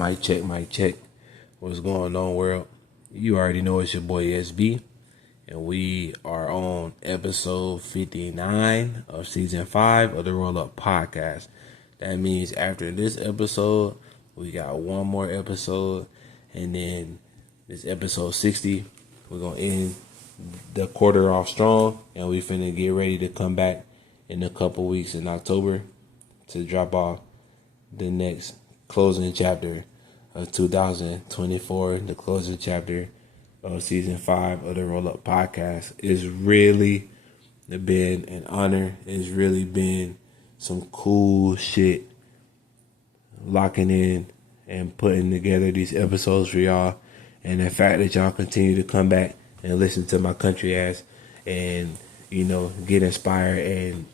Mic check, mic check. What's going on, world? You already know it's your boy SB, and we are on episode 59 of season 5 of the Roll Up Podcast. That means after this episode, we got one more episode, and then this episode 60, we're going to end the quarter off strong, and we finna get ready to come back in a couple weeks in October to drop off the next closing chapter of 2024, the closing chapter of season 5 of the Roll Up Podcast. It's really been an honor. It's really been some cool shit locking in and putting together these episodes for y'all. And the fact that y'all continue to come back and listen to my country ass and, you know, get inspired and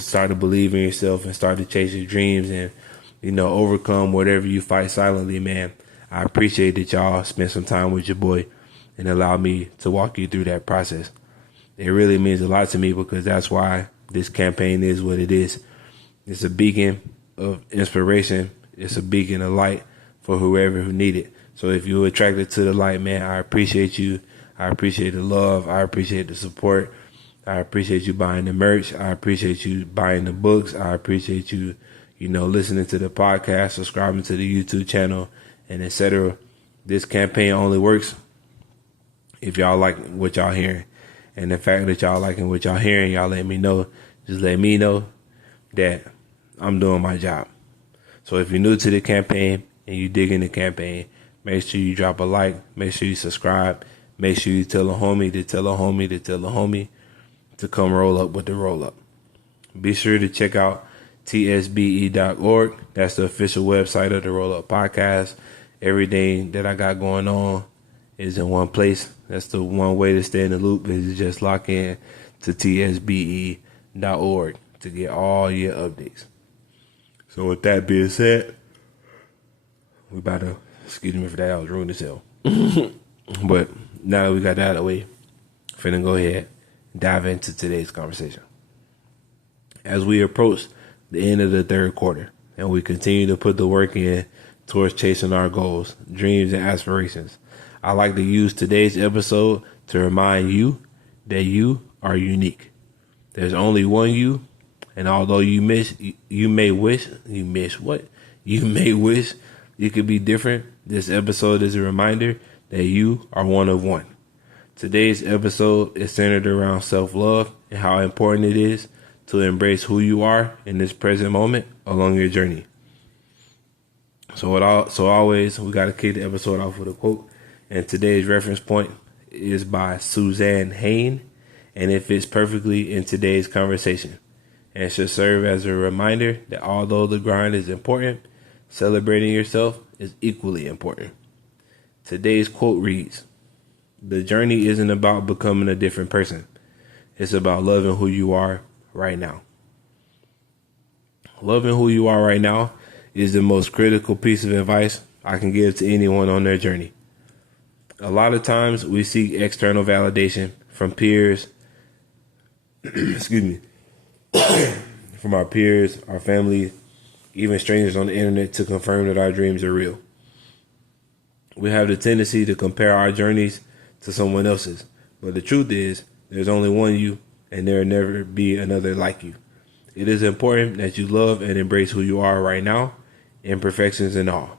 start to believe in yourself and start to chase your dreams and, you know, overcome whatever you fight silently, man. I appreciate that y'all spend some time with your boy and allow me to walk you through that process. It really means a lot to me because that's why this campaign is what it is. It's a beacon of inspiration. It's a beacon of light for whoever who need it. So if you're attracted to the light, man, I appreciate you. I appreciate the love. I appreciate the support. I appreciate you buying the merch. I appreciate you buying the books. I appreciate you, you know, listening to the podcast, subscribing to the YouTube channel, and etc. This campaign only works if y'all like what y'all hearing. And the fact that y'all liking what y'all hearing, y'all let me know. Just let me know that I'm doing my job. So if you're new to the campaign and you digging the campaign, make sure you drop a like. Make sure you subscribe. Make sure you tell a homie to tell a homie to tell a homie to come roll up with the roll up. Be sure to check out tsbe.org. That's the official website of the Roll Up Podcast. Everything that I got going on is in one place. That's the one way to stay in the loop is just lock in to tsbe.org to get all your updates. So with that being said, we about to, excuse me for that, I was rude as hell. But now that we got that out of the way, finna go ahead and dive into today's conversation. As we approach the end of the third quarter and we continue to put the work in towards chasing our goals, dreams, and aspirations, I like to use today's episode to remind you that you are unique. There's only one you, and although you may wish you could be different, this episode is a reminder that you are one of one. Today's episode is centered around self-love and how important it is to embrace who you are in this present moment along your journey. So always, we got to kick the episode off with a quote. And today's reference point is by Suzanne Hayne, and it fits perfectly in today's conversation and should serve as a reminder that although the grind is important, celebrating yourself is equally important. Today's quote reads, "The journey isn't about becoming a different person. It's about loving who you are right now." Loving who you are right now is the most critical piece of advice I can give to anyone on their journey. A lot of times we seek external validation from peers, from our peers, our family, even strangers on the internet to confirm that our dreams are real. We have the tendency to compare our journeys to someone else's, but the truth is there's only one you and there will never be another like you. It is important that you love and embrace who you are right now, imperfections and all.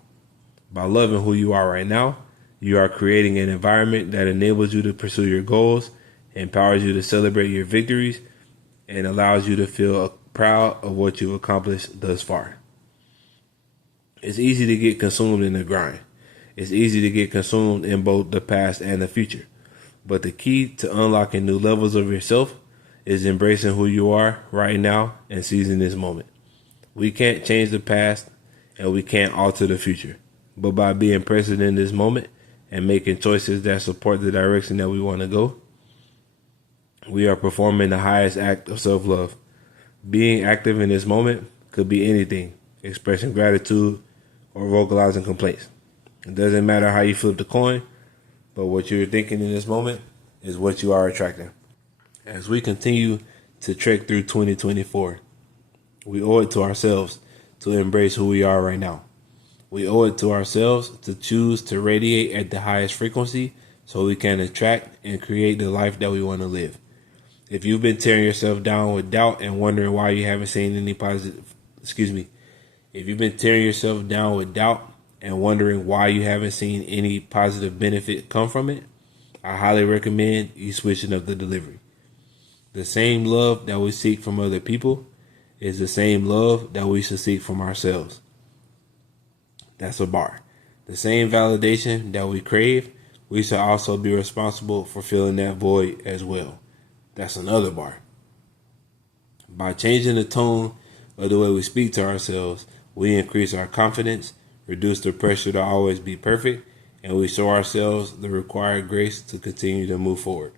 By loving who you are right now, you are creating an environment that enables you to pursue your goals, empowers you to celebrate your victories, and allows you to feel proud of what you've accomplished thus far. It's easy to get consumed in the grind. It's easy to get consumed in both the past and the future. But the key to unlocking new levels of yourself is embracing who you are right now and seizing this moment. We can't change the past and we can't alter the future. But by being present in this moment and making choices that support the direction that we want to go, we are performing the highest act of self-love. Being active in this moment could be anything, expressing gratitude or vocalizing complaints. It doesn't matter how you flip the coin, but what you're thinking in this moment is what you are attracting. As we continue to trek through 2024, we owe it to ourselves to embrace who we are right now. We owe it to ourselves to choose to radiate at the highest frequency so we can attract and create the life that we want to live. If you've been tearing yourself down with doubt and wondering why you haven't seen any if you've been tearing yourself down with doubt and wondering why you haven't seen any positive benefit come from it, I highly recommend you switching up the delivery. The same love that we seek from other people is the same love that we should seek from ourselves. That's a bar. The same validation that we crave, we should also be responsible for filling that void as well. That's another bar. By changing the tone of the way we speak to ourselves, we increase our confidence, reduce the pressure to always be perfect, and we show ourselves the required grace to continue to move forward.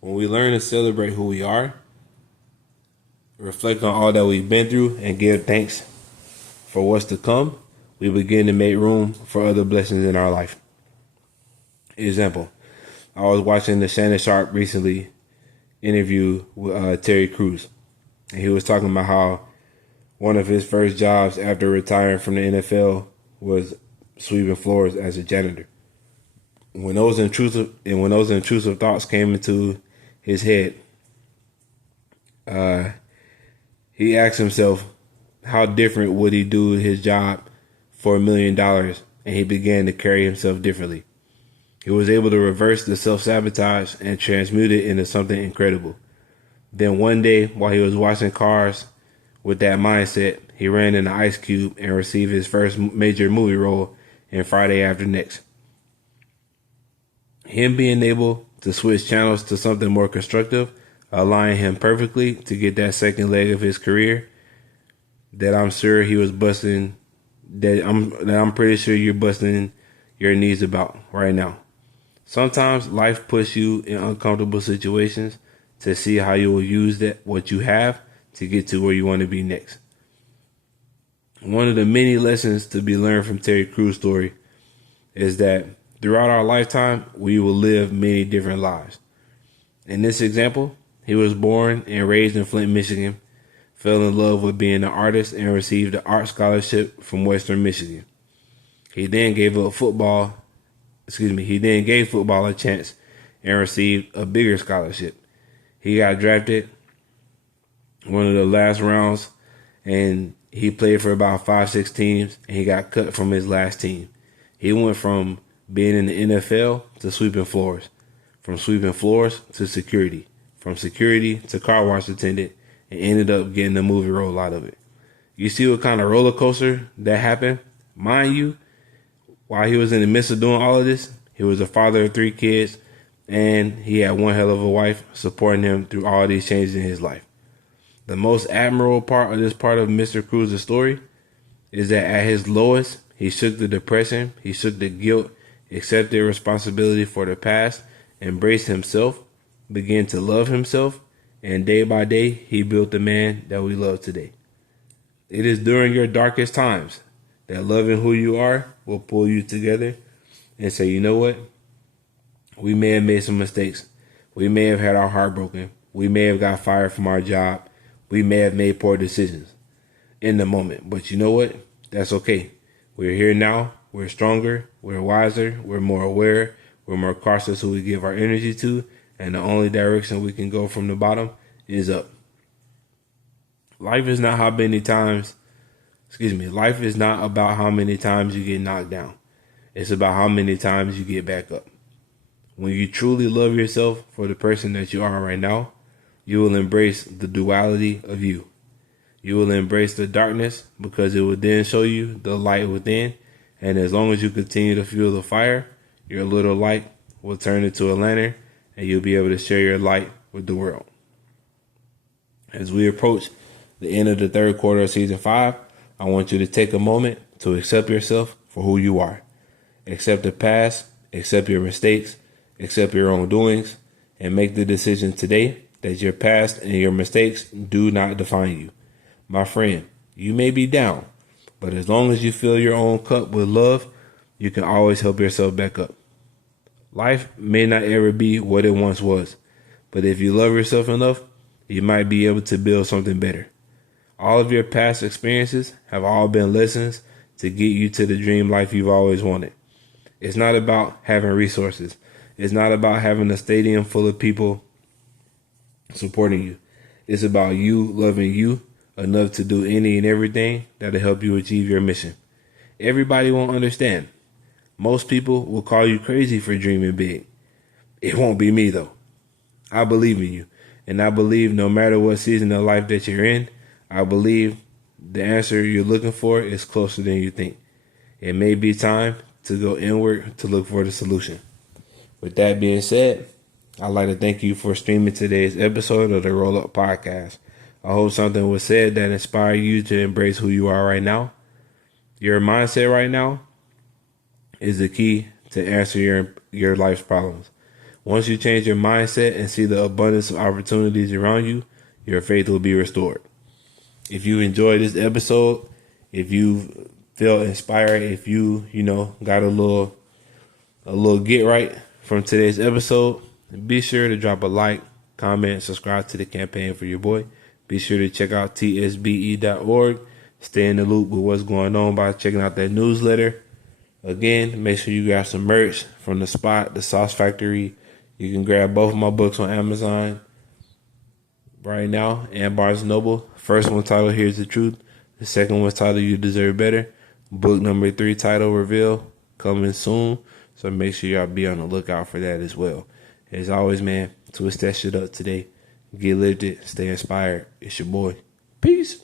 When we learn to celebrate who we are, reflect on all that we've been through, and give thanks for what's to come, we begin to make room for other blessings in our life. Example, I was watching the Shannon Sharp recently interview with Terry Crews, and he was talking about how one of his first jobs after retiring from the NFL was sweeping floors as a janitor. When those intrusive thoughts came into his head, he asked himself, how different would he do his job for $1 million? And he began to carry himself differently. He was able to reverse the self-sabotage and transmute it into something incredible. Then one day, while he was washing cars with that mindset, he ran into Ice Cube and received his first major movie role in Friday After Next. Him being able to switch channels to something more constructive aligned him perfectly to get that second leg of his career that I'm sure he was busting, that I'm pretty sure you're busting your knees about right now. Sometimes life puts you in uncomfortable situations to see how you will use what you have to get to where you want to be next. One of the many lessons to be learned from Terry Crews' story is that throughout our lifetime, we will live many different lives. In this example, he was born and raised in Flint, Michigan, fell in love with being an artist, and received an art scholarship from Western Michigan. He then gave football a chance and received a bigger scholarship. He got drafted one of the last rounds, and he played for about 5-6 teams, and he got cut from his last team. He went from being in the NFL to sweeping floors, from sweeping floors to security, from security to car wash attendant, and ended up getting a movie role out of it. You see what kind of roller coaster that happened? Mind you, while he was in the midst of doing all of this, he was a father of 3 kids, and he had one hell of a wife supporting him through all these changes in his life. The most admirable part of this part of Mr. Cruz' story is that at his lowest, he shook the depression, he shook the guilt, accepted responsibility for the past, embraced himself, began to love himself, and day by day, he built the man that we love today. It is during your darkest times that loving who you are will pull you together and say, you know what? We may have made some mistakes. We may have had our heart broken. We may have got fired from our job. We may have made poor decisions in the moment. But you know what? That's okay. We're here now. We're stronger. We're wiser. We're more aware. We're more cautious who we give our energy to. And the only direction we can go from the bottom is up. Life is not about how many times you get knocked down. It's about how many times you get back up. When you truly love yourself for the person that you are right now, you will embrace the duality of you. You will embrace the darkness because it will then show you the light within. And as long as you continue to fuel the fire, your little light will turn into a lantern and you'll be able to share your light with the world. As we approach the end of the 3rd quarter of season 5, I want you to take a moment to accept yourself for who you are. Accept the past, accept your mistakes, accept your own doings, and make the decision today that your past and your mistakes do not define you. My friend, you may be down, but as long as you fill your own cup with love, you can always help yourself back up. Life may not ever be what it once was, but if you love yourself enough, you might be able to build something better. All of your past experiences have all been lessons to get you to the dream life you've always wanted. It's not about having resources. It's not about having a stadium full of people supporting you. It's about you loving you enough to do any and everything that'll help you achieve your mission. Everybody won't understand. Most people will call you crazy for dreaming big. It won't be me though. I believe in you. And I believe no matter what season of life that you're in, I believe the answer you're looking for is closer than you think. It may be time to go inward to look for the solution. With that being said, I'd like to thank you for streaming today's episode of the Roll Up Podcast. I hope something was said that inspired you to embrace who you are right now. Your mindset right now is the key to answer your life's problems. Once you change your mindset and see the abundance of opportunities around you, your faith will be restored. If you enjoyed this episode, if you feel inspired, if you got a little get right from today's episode, be sure to drop a like, comment, subscribe to the campaign for your boy. Be sure to check out tsbe.org. Stay in the loop with what's going on by checking out that newsletter. Again, make sure you grab some merch from The Spot, The Sauce Factory. You can grab both of my books on Amazon right now and Barnes & Noble. First one titled Here's the Truth. The second one's titled You Deserve Better. Book number 3 title reveal coming soon. So make sure y'all be on the lookout for that as well. As always, man, twist that shit up today. Get lifted. Stay inspired. It's your boy. Peace.